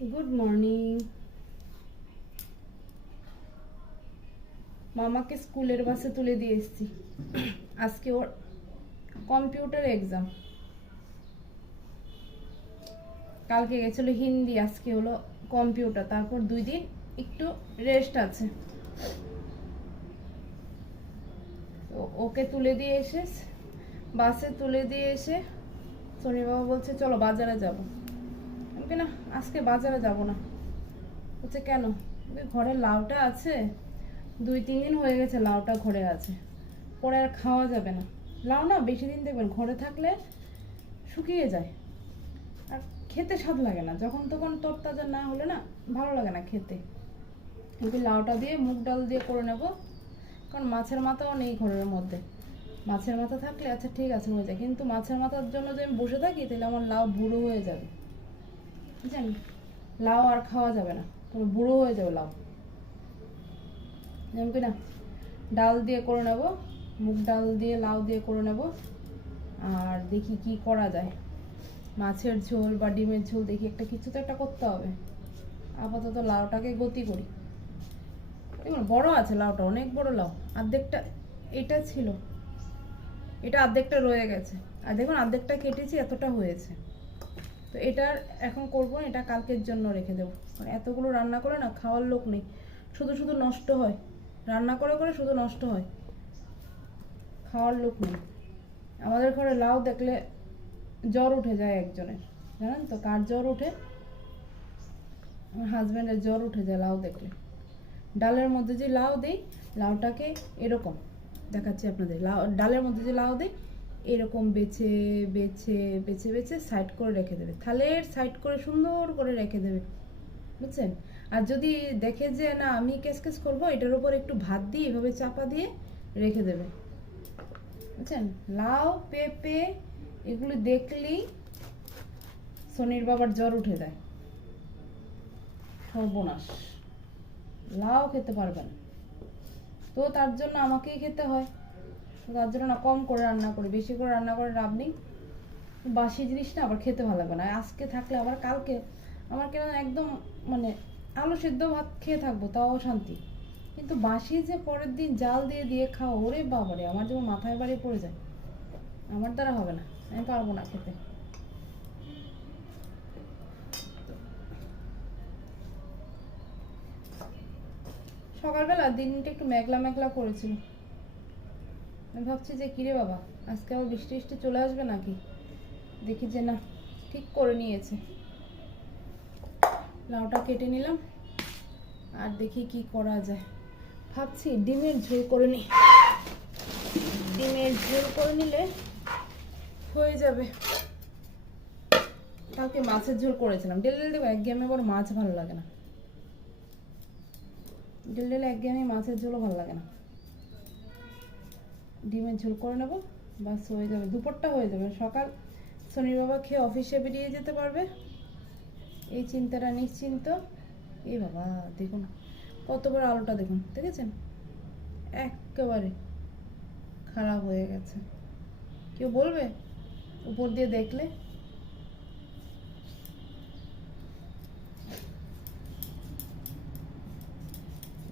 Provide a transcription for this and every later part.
Good morning. মামাকে স্কুলের বাসে তুলে দিয়ে এসেছি। আজকে ওর কম্পিউটার এক্সাম। কালকে গেছিল হিন্দি, আজকে হলো কম্পিউটার। তারপর 2 দিন একটু রেস্ট আছে। তো ওকে তুলে দিয়ে এসে বাসে তুলে দিয়ে এসে সোনি বাবা বলছে চলো বাজারে যাব। আমি না আজকে বাজারে যাব না। বলছে কেন? ঘরে লাউটা আছে, 2-3 দিন হয়ে গেছে লাউটা ঘরে আছে, পরে আর খাওয়া যাবে না। লাউ না বেশি দিন দেখবেন ঘরে থাকলে শুকিয়ে যায় আর খেতে স্বাদ লাগে না। যখন তখন তরতাজা না হলে না ভালো লাগে না খেতে। কিন্তু লাউটা দিয়ে মুগ ডাল দিয়ে করে নেব, কারণ মাছের মাথাও নেই ঘরের মধ্যে। মাছের মাথা থাকলে আচ্ছা ঠিক আছে হয়ে যায়, কিন্তু মাছের মাথার জন্য যদি আমি বসে থাকি তাহলে আমার লাউ বুড়ো হয়ে যাবে, বুঝছেন? লাউ আর খাওয়া যাবে না, পুরো বুড়ো হয়ে যাবে লাউ। যেমন কি না ডাল দিয়ে করে নেব, মুগ ডাল দিয়ে লাউ দিয়ে করে নেব। আর দেখি কি করা যায়, মাছের ঝোল বা ডিমের ঝোল, দেখি একটা কিছু তো একটা করতে হবে। আপাতত লাউটাকে গতি করি। দেখুন বড় আছে লাউটা, অনেক বড় লাউ। অর্ধেকটা এটা ছিল, এটা অর্ধেকটা রয়ে গেছে। আর দেখুন অর্ধেকটা কেটেছি, এতটা হয়েছে। তো এটার এখন করবো, এটা কালকের জন্য রেখে দেবো। মানে এতগুলো রান্না করে না খাওয়ার লোক নেই, শুধু শুধু নষ্ট হয়। রান্না করে করে শুধু নষ্ট হয়, খাওয়ার লোক নেই। আমাদের ঘরে লাউ দেখলে জ্বর উঠে যায় একজনের, জানেন তো কার জ্বর উঠে? আমার হাজব্যান্ডের জ্বর উঠে যায় লাউ দেখলে। ডালের মধ্যে যে লাউ দিই, লাউটাকে এরকম দেখাচ্ছি আপনাদের, লাউ ডালের মধ্যে যে লাউ দিই এরকম বেছে বেছে বেছে বেছে সাইড করে রেখে দেবে, থালের সাইড করে সুন্দর করে রেখে দেবে, বুঝছেন? আর যদি দেখে যে না আমি কেস কেস করবো, এটার উপর একটু ভাত দিয়ে এভাবে চাপা দিয়ে রেখে দেবে, বুঝছেন? লাউ পেঁপে এগুলো দেখলেই শনির বাবার জ্বর উঠে যায়। সর্বনাশ, লাউ খেতে পারবে না, তো তার জন্য আমাকেই খেতে হয়। তার জন্য না কম করে রান্না করি, বেশি করে রান্না করে লাভ নেই। বাসি জিনিস না আবার খেতে ভালো লাগে না। আজকে থাকলে আবার কালকে আমার কেন একদম মানে আলু সেদ্ধ ভাত খেয়ে থাকবো তাও শান্তি, কিন্তু বাসি যে পরের দিন জাল দিয়ে দিয়ে খাওয়া, ওরে বাবারে, আমার যেমন মাথায় বাড়ি পড়ে যায়। আমার দ্বারা হবে না, আমি পারবো না খেতে। সকালবেলা দিনটা একটু মেঘলা মেঘলা করেছিল। আমি ভাবছি যে কিরে বাবা আজকে আবার বৃষ্টি বৃষ্টি চলে আসবে নাকি, দেখি যে না ঠিক করে নিয়েছে। লাউটা কেটে নিলাম, আর দেখি কি করা যায়। ভাবছি ডিমের ঝোল করে নিই, ডিমের ঝোল করে নিলে হয়ে যাবে। কালকে মাছের ঝোল করেছিলাম, ডেলি ডেলি একঘেয়েমি, আবার মাছ ভালো লাগে না। ডেলি ডেলি একঘেয়েমি মাছের ঝোলও ভালো লাগে না। ডিমের ঝোল করে নেবো, বাস হয়ে যাবে, দুপুরটা হয়ে যাবে। সকাল শনির বাবা খেয়ে অফিসে বেরিয়ে যেতে পারবে, এই চিন্তাটা নিশ্চিন্ত। এই বাবা দেখুন কতবার আলুটা দেখুন, দেখেছেন? একেবারে খারাপ হয়ে গেছে। কেউ বলবে উপর দিয়ে দেখলে?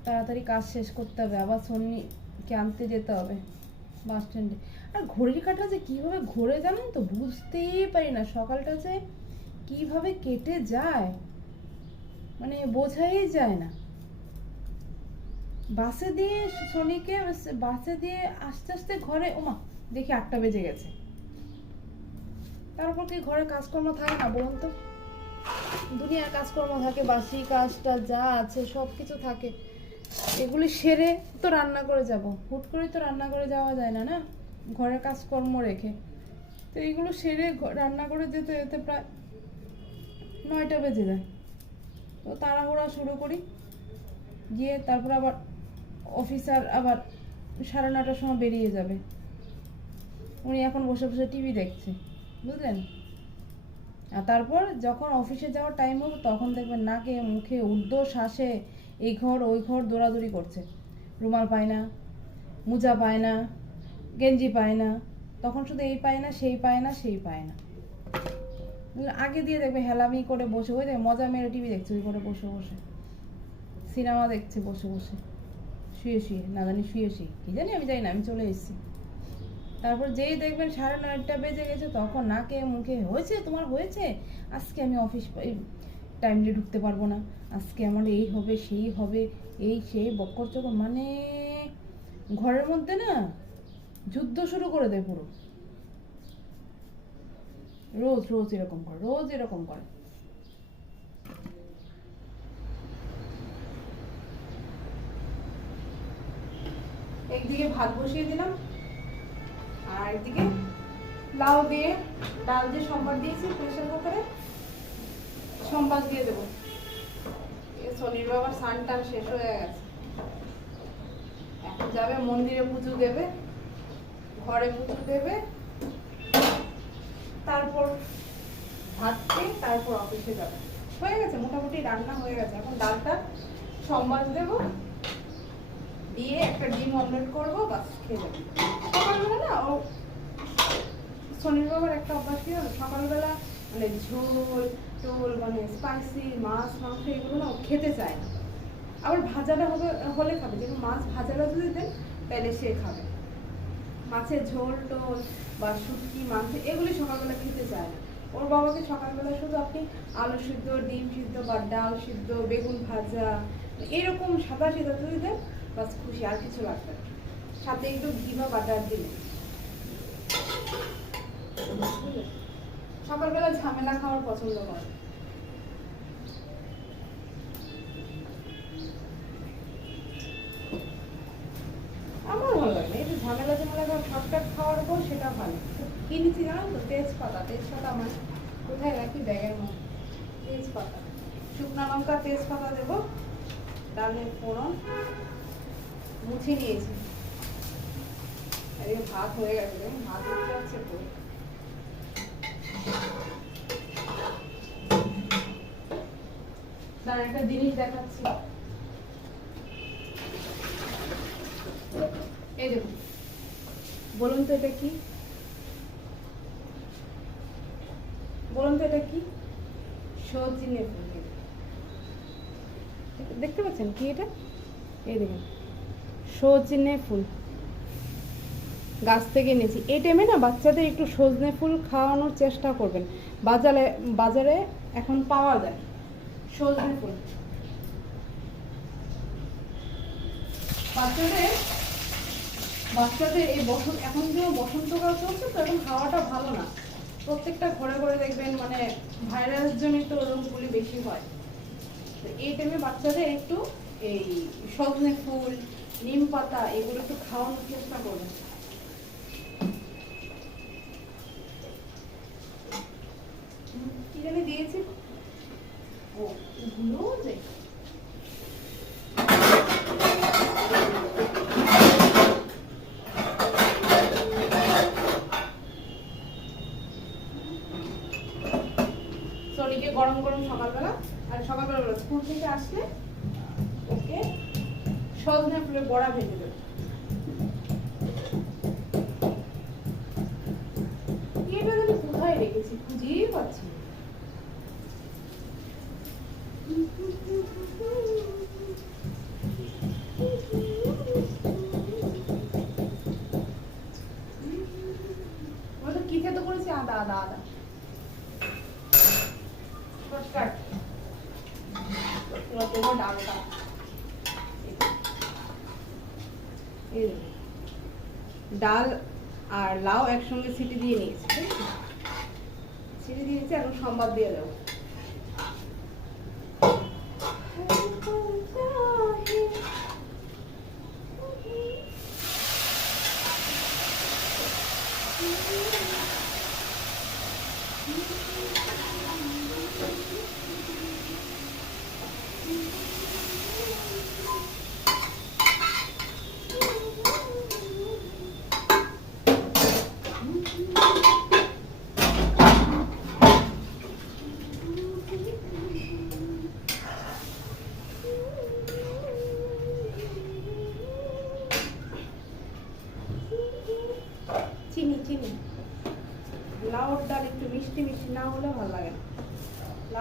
তাড়াতাড়ি কাজ শেষ করতে হবে, আবার সোনিকে আনতে যেতে হবে বাস স্ট্যান্ডে। আর ঘড়ির কাঁটা যে কিভাবে ঘোরে জানেন তো, বুঝতেই পারি না সকালটা যে কিভাবে কেটে যায়, মানে বোঝাই যায় না। বাসে দিয়ে সোনিকে বাসে দিয়ে আস্তে আস্তে ঘরে, ওমা দেখি 8টা বেজে গেছে। তারপর কি ঘরে কাজকর্ম থাকে না বলুন তো? দুনিয়ার কাজকর্ম থাকে, বাসি কাজটা যা আছে সব কিছু থাকে, এগুলি সেরে তো রান্না করে যাব। হুট করে তো রান্না করে যাওয়া যায় না, না ঘরের কাজকর্ম রেখে। তো এইগুলো সেরে রান্না করে যেতে যেতে প্রায় 9টা বেজে যায়। তো তাড়াহুড়া শুরু করি, গিয়ে তারপর আবার অফিসার আবার 9:30টার সময় বেরিয়ে যাবে। উনি এখন বসে বসে টিভি দেখছে, বুঝলেন? আর তারপর যখন অফিসে যাওয়ার টাইম হবে তখন দেখবেন নাকে মুখে ঊর্ধ্বশ্বাসে এই ঘর ওই ঘর দৌড়াদৌড়ি করছে। রুমাল পায় না, মোজা পায় না, গেঞ্জি পায় না, তখন শুধু এই পায় না সেই পায় না সেই পায় না। আগে দিয়ে দেখবে হেলামি করে বসে, ওই দেখ মজা মেরে টিভি দেখছে ওই করে বসে বসে, সিনেমা দেখছে বসে বসে, শুয়ে শুয়ে, না জানি শুয়ে শুয়ে কি জানি, আমি জানি না, আমি চলে এসেছি। তারপর যেই দেখবেন 9:30 বেজে গেছে, তখন নাকে মুখে হয়েছে, তোমার হয়েছে, আজকে আমি অফিস টাইমলি ঢুকতে পারবো না, আজকে আমার এই হবে সেই হবে, এই সেই বক্কর চক্কর, মানে ঘরের মধ্যে না যুদ্ধ শুরু করে দেয় পুরো। রোজ রোজ এরকম করে, রোজ এরকম করে। একদিকে ভাত বসিয়ে দিলাম, আর একদিকে লাউ দিয়ে ডাল দিয়ে সম্বার দিয়েছি প্রেসার কুকারে, সম্বার দিয়ে দেবো। শনির বাবার স্নান টান শেষ হয়ে গেছে, এখন যাবে মন্দিরে পুজো দেবে, ঘরে পুজো দেবে, তারপর ভাত খেয়ে তারপর অফিসে যাবে। হয়ে গেছে মোটামুটি, রান্না হয়ে গেছে। এখন ডালটা সম্বাদ দেবো, দিয়ে একটা ডিম অমলেট করবো, বাস খেয়ে যাবে। সকালবেলা না ও শনির বাবার একটা অভ্যাস কি হলো, সকালবেলা মানে ঝোল টোল মানে স্পাইসি মাছ মাংস এগুলো না খেতে চায় না। আবার ভাজাটা হলে খাবে, যেমন মাছ ভাজাটা যদি দেন তাহলে সে খাবে। মাছের ঝোল টোল বা শুটকি মাংস এগুলি সকালবেলা খেতে চায় না। ওর বাবাকে সকালবেলা শুধু আপনি আলু সিদ্ধ, ডিম সিদ্ধ বা ডাল সিদ্ধ, বেগুন ভাজা এরকম সাদা সিদ্ধা যদি দেন বাস খুশি, আর কিছু লাগবে না। সাথে একটু ঘি বা বাটার দিলে। সকালবেলা ঝামেলা খাওয়ার পছন্দ করে। আমার ভালো লাগে একটু ঝামেলা খাওয়ার, শর্টকাট খাওয়ার পর সেটা ভালো। কিনেছি জানো তো তেজপাতা, তেজপাতা আমার কোথায় রাখি, ব্যাগের মধ্যে। তেজপাতা, শুকনো লঙ্কা, তেজপাতা দেবো, ডালের ফোড়ন মুছে নিয়েছি। ভাত হয়ে গেছে, ভাত উঠে যাচ্ছে তো। তার একটা জিনিস দেখাচ্ছি, এই দেখুন, বলুন তো এটা কি, বলুন তো এটা কি? সজনে ফুল। দেখতে পাচ্ছেন কি এটা? এই দেখুন সজনে ফুল, গাছ থেকে এনেছি। এই টাইমে না বাচ্চাদের একটু সজনে ফুল খাওয়ানোর চেষ্টা করবেন। বাজারে এখন পাওয়া যায় সজনে ফুল। বাচ্চাদের এই এখন যে বসন্তকাল চলছে তো, এখন খাওয়াটা ভালো না। প্রত্যেকটা ঘরে ঘরে দেখবেন মানে ভাইরাস জনিত রোগগুলি বেশি হয়। তো এই টাইমে বাচ্চাদের একটু এই সজনে ফুল, নিম পাতা এগুলো একটু খাওয়ানোর চেষ্টা করবেন। কি জানি দিয়েছি, ও ভুলেও যাই। সনিকে গরম গরম সকালবেলা, আর সকালবেলা স্কুল থেকে আসলে ওকে সজনে ফুলের বড়া ভেজে দেবে। এটা যদি কোথায় রেখেছি খুঁজেই পাচ্ছি। কি খেতে করেছি? আদা আদা আদা ডালটা ডাল আর লাউ একসঙ্গে সিটি দিয়ে নিয়েছি, সিটি দিয়েছি। এখন সম্বাদ দিয়ে দেবো।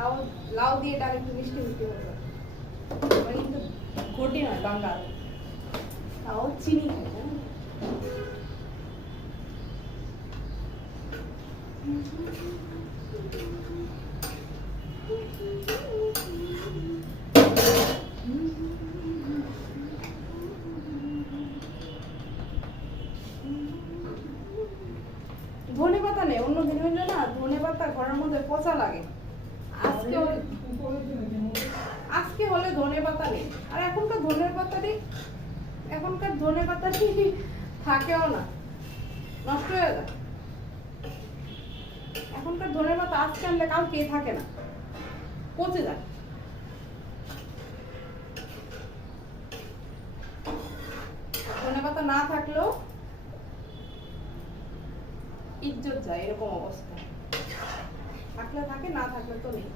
লাউ লাউ দিয়ে ডাল একটু মিষ্টি মিষ্টি হবে, কিন্তু ঘটি নয় বাঙ্গাল, তাও চিনি খাই না। ধনে পাতা নেই, অন্য দিন হইলে না ধনে পাতা ঘরের মধ্যে পচা লাগে, আজকে হলে ধনে পাতা নেই। আর এখনকার ধনে পাতা থাকেও না, নষ্ট হয়ে যায়। এখনকার ধনে পাতা আজকে আনলে কালকে থাকে না, পচে যায়। ধনে পাতা না থাকলেও ইজ্জত যায়, এরকম অবস্থা। থাকলে থাকে, না থাকলে তো নেই।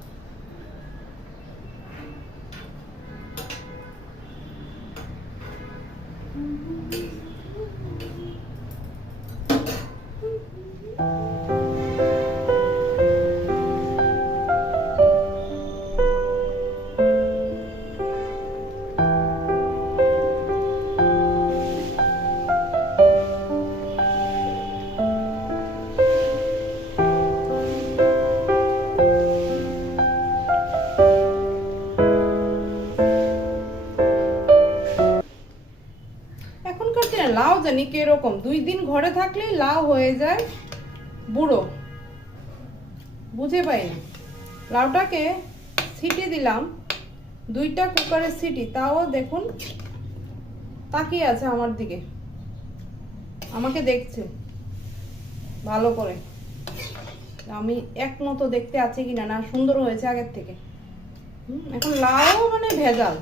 এখনকার দিনে লাউ জানি কিরকম, 2 দিন ঘরে থাকলেই লাউ হয়ে যায় বুড়ো, বুঝে পাই না। লাউটাকে সিটি দিলাম, 2টা কুকারের সিটি, তাও দেখুন তাকিয়ে আছে আমার দিকে, আমাকে দেখছে ভালো করে, আমি এক মতো দেখতে আছে কিনা, না সুন্দর হয়েছে আগের থেকে। এখন লাউ মানে ভেজাল।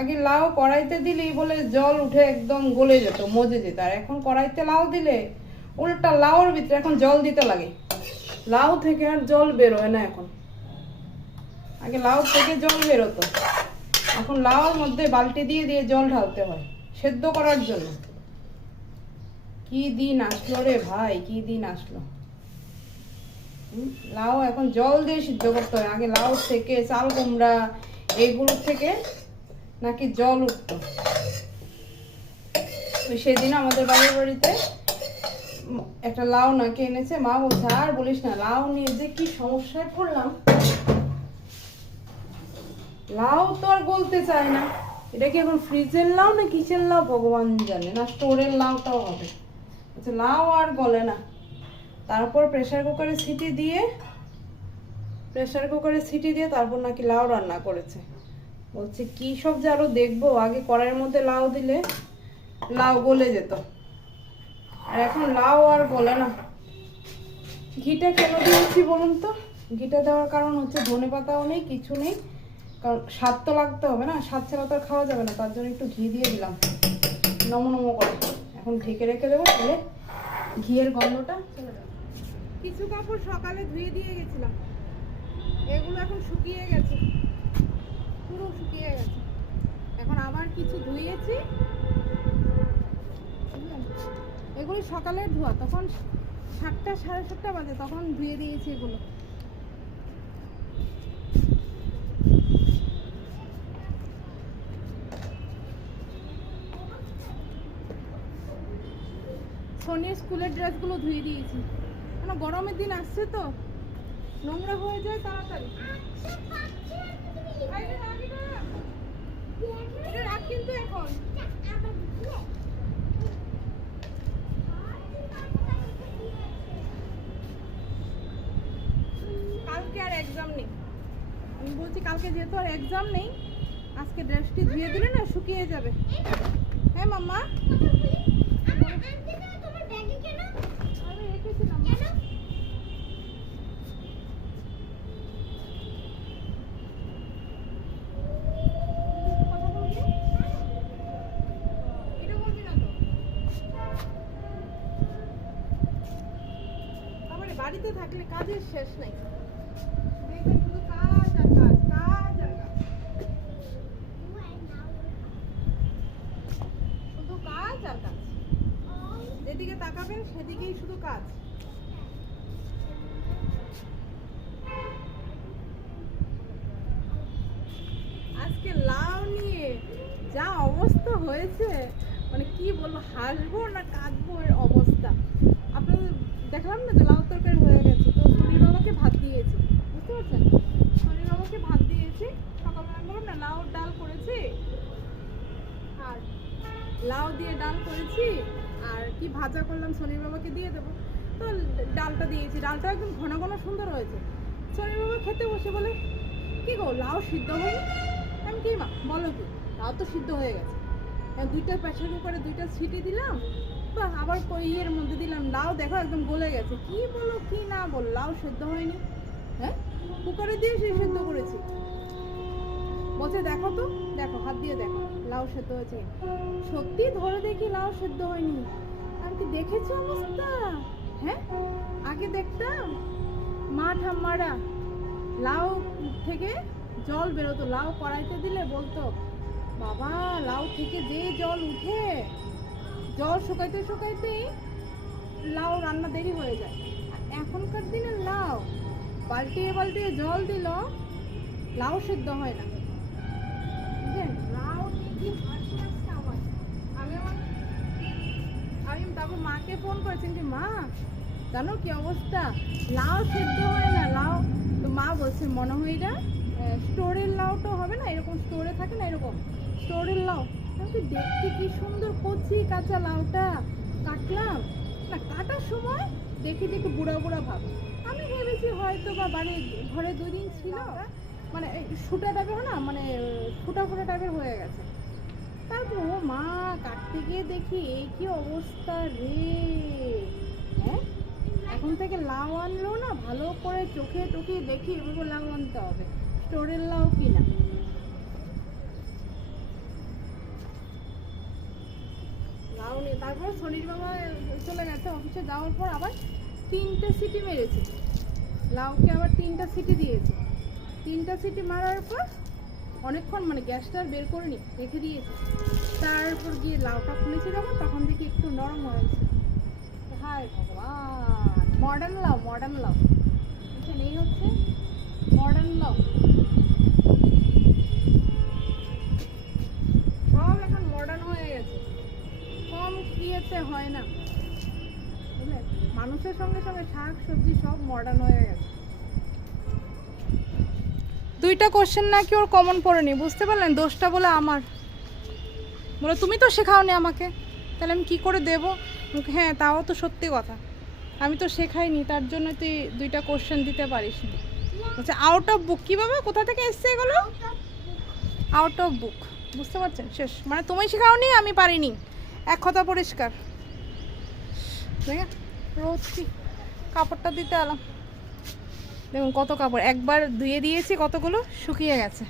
আগে লাউ কড়াইতে দিলেই বলে জল উঠে একদম গলে যেত, মজে যেত, আর এখন কড়াইতে লাউ দিলে উল্টা লাউর ভিতরে এখন জল দিতে লাগে, লাউ থেকে আর জল বেরোয় না এখন। আগে লাউ থেকে জল বেরোতো, এখন লাউর মধ্যে বালতি দিয়ে দিয়ে জল ঢালতে হয় সেদ্ধ করার জন্য। কি দিন আসলো রে ভাই, কি দিন আসলো। লাউ এখন জল দিয়ে সিদ্ধ করতে হয়, আগে লাউ থেকে চাল কুমড়া এইগুলোর থেকে নাকি জল উঠতো। সেদিন আমাদের বাড়িতে একটা লাউ নাকি এনেছে, মা বলছে আর বলিস না, লাউ নিয়ে যে কি সমস্যায় পড়লাম। লাউ তো আর গলতে চায় না, এটা কি এখন ফ্রিজের লাউ না কিসের লাউ ভগবান জানে, না স্টোরের লাউটাও হবে। আচ্ছা, লাউ আর গলে না। তারপর প্রেসার কুকারে সিটি দিয়ে তারপর নাকি লাউ রান্না করেছে। বলছে কি সব যে আরো দেখবো, আগে কড়াইয়ের মধ্যে লাউ দিলে লাউ গলে যেত, আর এখন লাউ আর গলে না। ঘিটা কেন দিয়েছি বলুন তো? ঘিটা দেওয়ার কারণ হচ্ছে ধনে পাতাও নেই, কিছু নেই, কারণ স্বাদ তো লাগতে হবে না, স্বাদ ছাড়া তো আর খাওয়া যাবে না, তার জন্য একটু ঘি দিয়ে দিলাম নম নম করে। এখন ঢেকে রেখে দেবো, তাহলে ঘিয়ের গন্ধটা চলে যাবে। কিছু কাপড় সকালে ধুয়ে দিয়ে গেছিলাম, এগুলো এখন শুকিয়ে গেছে, পুরো শুকিয়ে গেছে। এখন আবার কিছু ধুয়েছি, এগুলো সকালের ধোয়া, তখন 7টা সাড়ে 7টা বাজে, তখন ধুয়ে দিয়েছি এগুলো। সোনিয়ার স্কুলের ড্রেসগুলো ধুয়ে দিয়েছি, কেন গরমের দিন আসছে তো, নোংরা হয়ে যায় তাড়াতাড়ি। এটা রাখ কিন্তু এখন। কালকে আর এক্সাম নেই, আমি বলছি কালকে যেহেতু আর এক্সাম নেই, আজকে ড্রেসটি ধুয়ে দিলে না শুকিয়ে যাবে। হ্যাঁ মাম্মা, আমি রেখেছিলাম। বাড়িতে থাকলে কাজের শেষ নাই, শুধু কাজ আর কাজ, কাজ আর কাজ, শুধু কাজ আর কাজ। যেদিকে তাকাবেন সেদিকেই শুধু কাজ। হয়েছে, মানে কি বলবো, হাসবো না কাঁদবো এর অবস্থা। আপনাদের দেখলাম না যে লাউ তরকারি হয়ে গেছে, তো শনির বাবাকে ভাত দিয়েছি, বুঝতে পারছেন? শনির বাবাকে ভাত দিয়েছি। সকালবেলা আমি বললাম না লাউ ডাল করেছি, আর লাউ দিয়ে ডাল করেছি, আর কি ভাজা করলাম শনির বাবাকে দিয়ে দেবো। তো ডালটা দিয়েছি, ডালটা একদম ঘন ঘন সুন্দর হয়েছে। শনির বাবা খেতে বসে বলে, কি গো লাউ সিদ্ধ হয়নি? আমি কি মা বলো কি, লাউ তো সিদ্ধ হয়ে গেছে। দুইটা প্রেসার কুকারে দুইটা সিটি দিলাম, বা আবার ইয়ের মধ্যে দিলাম, লাউ দেখো একদম গলে গেছে। কি বলো কি না বলো, লাউ সেদ্ধ হয়নি? হ্যাঁ, কুকারে দিয়ে সে সেদ্ধ করেছি। বলছে দেখো তো, দেখো হাত দিয়ে দেখো লাউ সেদ্ধ হয়েছে। সত্যি ধরে দেখি লাউ সেদ্ধ হয়নি। আমি কি দেখেছি অবস্থা? হ্যাঁ, আগে দেখতাম মা ঠাম্মারা লাউ থেকে জল বেরোতো, লাউ কড়াইতে দিলে বলতো বাবা লাউ থেকে যে জল উঠে, জল শুকাইতে শুকাইতেই লাউ রান্না দেরি হয়ে যায়। আর এখনকার দিনে লাউ বালতিয়ে বালতিয়ে জল দিল, লাউ সেদ্ধ হয় না। বুঝলেন? লাউ নিয়ে কি হাসি আসছে আমার। আমি তারপর মাকে ফোন করেছি যে মা জানো কি অবস্থা, লাউ সেদ্ধ হয় না লাউ। তো মা বলছে মনে হয় এটা স্টোরের লাউটা হবে না, এরকম স্টোরে থাকে না, এরকম স্টোরের লাউ। আমি দেখতে কি সুন্দর কচি কাঁচা লাউটা কাটলাম না, কাটার সময় দেখি যে একটু বুড়া বুড়া ভাব। আমি ভেবেছি হয়তো বা বাড়ি ঘরে 2 দিন ছিল, মানে শুটা টাইপের না, মানে ফুটা ফুটা টাইপের হয়ে গেছে। তারপর ও মা কাটতে গিয়ে দেখি এই কি অবস্থা রে। হ্যাঁ, এখন থেকে লাউ আনলো না ভালো করে চোখে টোখে দেখি এভাবে লাউ আনতে হবে, স্টোরের লাউ কিনা। লাউ নিয়ে তারপর শনির বাবা চলে গেছে অফিসে, যাওয়ার পর আবার 3টে সিটি মেরেছে লাউকে, আবার 3টা সিটি দিয়েছে। 3টা সিটি মারার পর অনেকক্ষণ মানে গ্যাসটা বের করে নি রেখে দিয়েছি। তারপর গিয়ে লাউটা খুলেছি যখন, তখন দেখি একটু নরম হয়েছে। হায় ভগবান, মডার্ন লাউ, মডার্ন লাউ এই হচ্ছে মডার্ন লাউ। সব এখন মডার্ন হয়ে গেছে, কম ইয়েতে হয় না, বুঝলেন? মানুষের সঙ্গে সঙ্গে শাক সবজি সব মডার্ন হয়ে গেছে। 2টা কোশ্চেন নাকি ওর কমন পড়েনি, বুঝতে পারলেন? দোষটা বলে আমার, বলে তুমি তো শেখাওনি আমাকে, তাহলে আমি কি করে দেবো? হ্যাঁ তাও তো সত্যি কথা, আমি তো শেখাইনি, তার জন্য তুই 2টা কোশ্চেন দিতে পারিস নি। বলছে আউট অফ বুক। কীভাবে, কোথা থেকে এসছে এগুলো? আউট অফ বুক, বুঝতে পারছেন? শেষ, মানে তুমি শেখাওনি আমি পারিনি, এক কথা পরিষ্কার। দেখেন রোজ কি কাপড়টা দিতে এলাম, দেখুন কত কাপড়, একবার ধুয়ে দিয়েছি কতগুলো শুকিয়ে গেছে,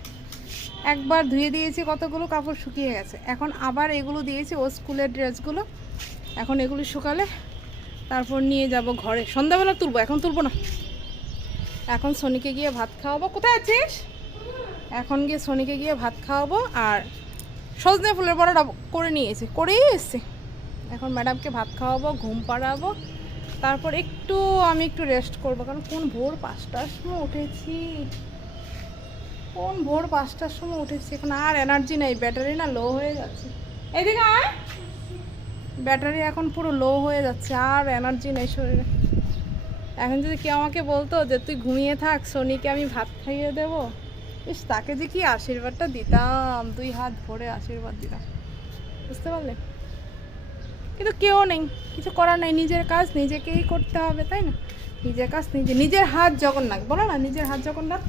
একবার ধুয়ে দিয়েছি কতগুলো কাপড় শুকিয়ে গেছে। এখন আবার এগুলো দিয়েছি ও স্কুলের ড্রেসগুলো, এখন এগুলো শুকালে তারপর নিয়ে যাব ঘরে, সন্ধ্যাবেলা তুলবো, এখন তুলবো না। এখন সোনিকে গিয়ে ভাত খাওয়াবো। কোথায় আছিস? এখন গিয়ে সোনিকে গিয়ে ভাত খাওয়াবো, আর সজনে ফুলের বড়াটা করে নিয়েছি, করেই এসছি। এখন ম্যাডামকে ভাত খাওয়াবো, ঘুম পাড়াবো, তারপর আমি একটু রেস্ট করবো। কারণ কোন ভোর 5টার সময় উঠেছি, ভোর 5টার সময় উঠেছি, এখন আর এনার্জি নেই, ব্যাটারি না লো হয়ে যাচ্ছে। এদিকে আয়, ব্যাটারি এখন পুরো লো হয়ে যাচ্ছে, আর এনার্জি নেই শরীরে। এখন যদি কেউ আমাকে বলতো যে তুই ঘুমিয়ে থাক, সোনিকে আমি ভাত খাইয়ে দেবো, বেশ তাকে যে কি আশীর্বাদটা দিতাম, 2 হাত ভরে আশীর্বাদ দিতাম, বুঝতে পারলে? কিন্তু কেউ নেই, কিছু করার নেই, নিজের কাজ নিজেকেই করতে হবে, তাই না? নিজের কাজ নিজের হাত জগন্নাথ, বলো না, নিজের হাত জগন্নাথ।